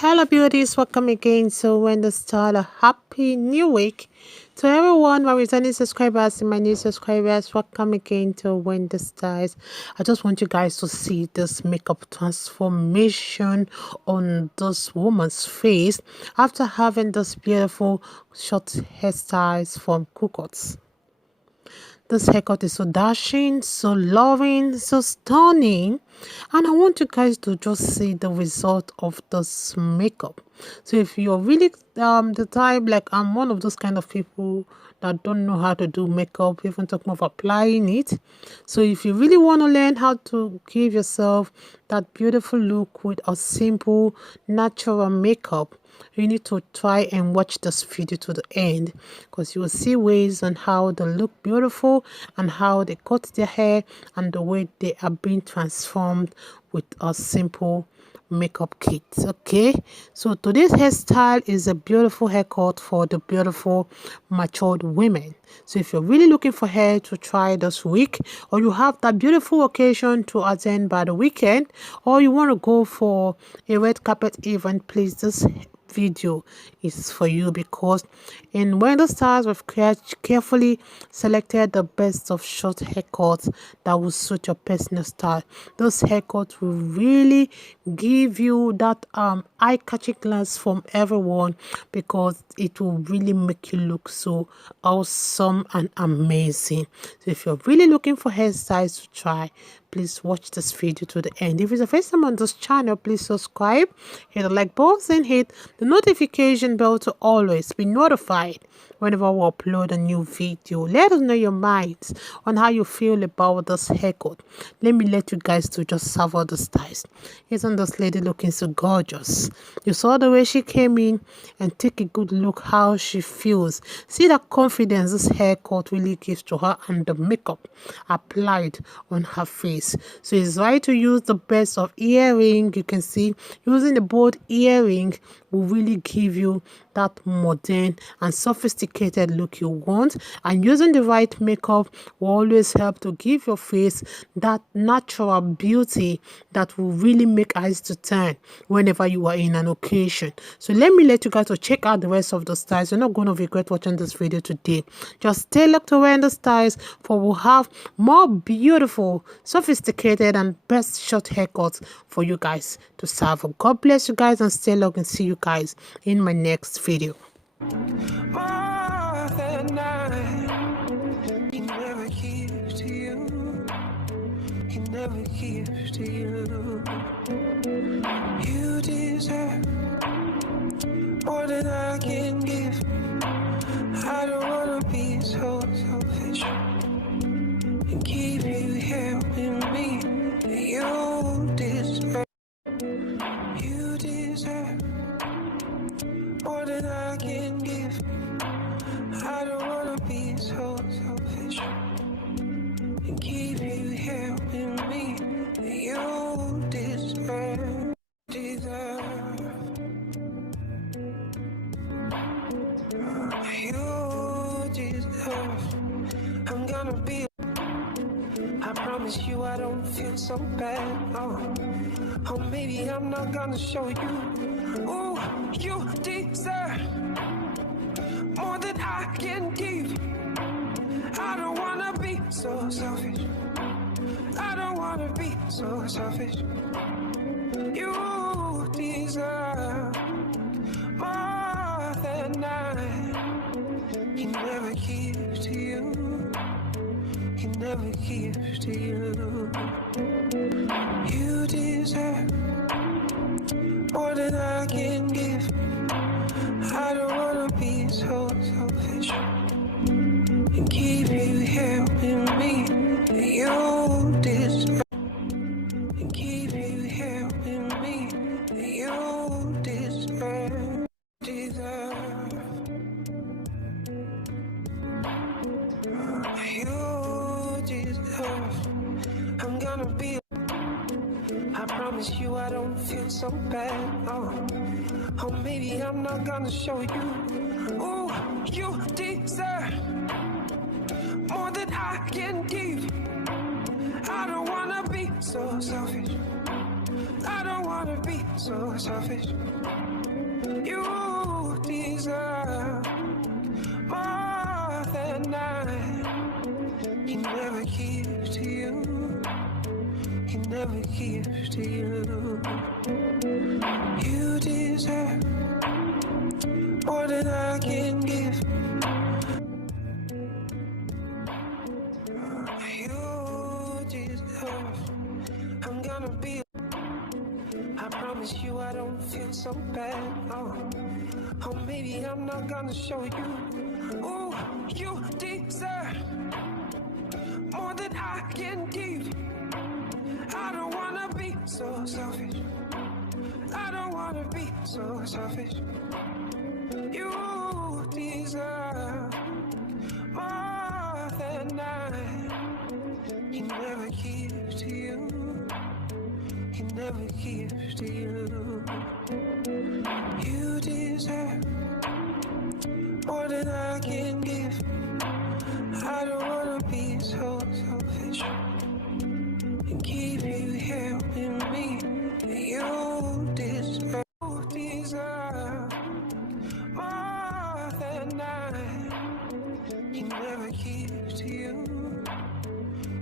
Hello beauties, welcome again to Wendy Style. A happy new week to everyone, my returning subscribers and my new subscribers. Welcome again to Wendy Styles. I just want you guys to see this makeup transformation on this woman's face after having this beautiful short hairstyles from Coco. This haircut is so dashing, so loving, so stunning. And I want you guys to just see the result of this makeup. So if you're really the type, like I'm one of those kind of people that don't know how to do makeup, even talking of applying it. So if you really want to learn how to give yourself that beautiful look with a simple, natural makeup, you need to try and watch this video to the end, because you will see ways on how they look beautiful and how they cut their hair and the way they are being transformed with a simple makeup kit. Okay, so today's hairstyle is a beautiful haircut for the beautiful matured women. So if you're really looking for hair to try this week, or you have that beautiful occasion to attend by the weekend, or you want to go for a red carpet event, please, this video is for you, because in Wendy Styles we've carefully selected the best of short haircuts that will suit your personal style. Those haircuts will really give you that eye-catching glance from everyone, because it will really make you look so awesome and amazing. So if you're really looking for hairstyles to try, please watch this video to the end. If it's the first time on this channel, please subscribe, hit the like button, and hit the notification bell to always be notified whenever we upload a new video. Let us know your minds on how you feel about this haircut. Let me let you guys to just savor the styles. Isn't this lady looking so gorgeous? You saw the way she came in, and take a good look how she feels. See that confidence this haircut really gives to her, and the makeup applied on her face. So it's right to use the best of earring. You can see using the bold earring will really give you that modern and sophisticated look you want, and using the right makeup will always help to give your face that natural beauty that will really make eyes to turn whenever you are in an occasion. So let me let you guys to check out the rest of the styles. You're not going to regret watching this video today. Just stay locked to Wendy Styles, for we'll have more beautiful, sophisticated and best short haircuts for you guys to serve. God bless you guys, and stay locked, and see you guys in my next video. More than I can never give to you, can never give to you. You deserve more than I can give. I don't wanna be so selfish and keep you here with me. You deserve more than I can give. I don't wanna be so selfish and keep you here with me. You deserve. You deserve. I'm gonna be. I promise you I don't feel so bad. Oh, maybe I'm not gonna show you. Oh, you deserve more than I can give. I don't wanna be so selfish. I don't wanna be so selfish. You deserve more than I can never give to you, can never give to you. You deserve more than I can give. I don't wanna be so selfish and keep you here with me. You deserve and keep you here with me. You deserve. You deserve. I'm gonna be. I promise you I don't feel so bad. Oh, maybe I'm not gonna show you. Oh, you deserve more than I can give. I don't wanna be so selfish. I don't wanna be so selfish. You deserve more than I can never give to you. Can never give to you. You deserve more than I can give. You deserve. I'm gonna be. I promise you I don't feel so bad. Oh, maybe I'm not gonna show you. Oh, you deserve more than I can give. I don't wanna be so selfish. I don't wanna be so selfish. You deserve more than I can never give to you. Can never give to you. You deserve more than I can give. I don't wanna be so selfish and keep you here with me. You deserve more than I can never give to you.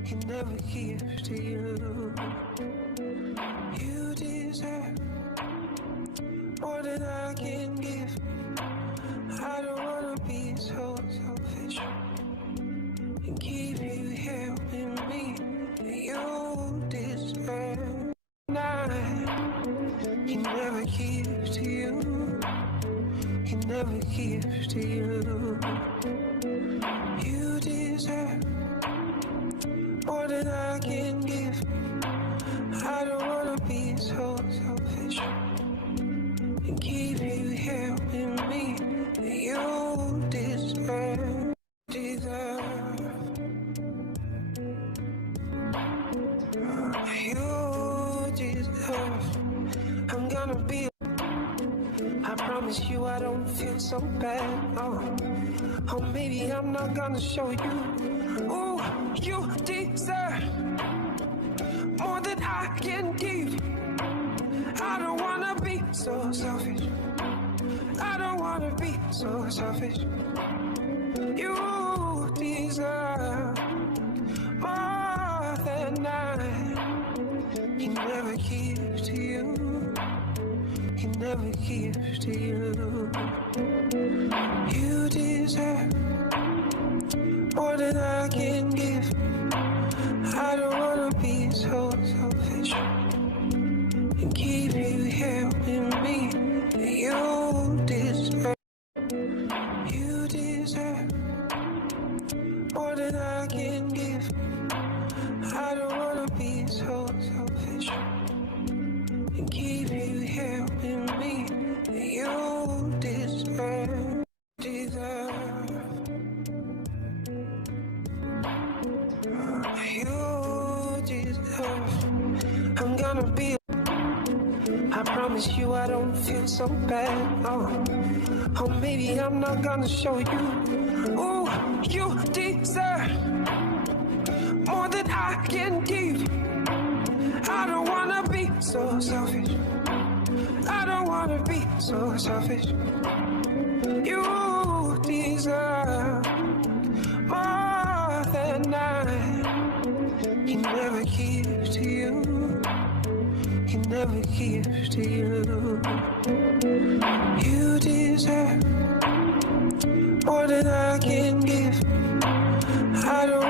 Can never give to you. You deserve more than I can give. I don't wanna be so selfish and keep you here with me. You deserve. I can never give to you. Can never give to you. You deserve more than I can give. I don't wanna be so selfish and keep you here with me. You deserve. You deserve. I'm gonna be. I promise you I don't feel so bad. Oh, maybe I'm not gonna show you. Oh, you deserve more than I can give. I don't wanna be so selfish. I don't wanna be so selfish. You deserve more than I can never give to you. Can never give to you. You deserve more than I can give. I don't wanna be so selfish and keep you here with me. You deserve. You deserve more than I can give. I don't wanna be so selfish and keep you here with me. You deserve. You deserve. I'm gonna be. I promise you I don't feel so bad. Oh, maybe I'm not gonna show you. Oh, you deserve more than I can give. I don't wanna be so selfish. I don't wanna be so selfish. You deserve more than I can never give to you. Can never give to you. You deserve more than I can give. I don't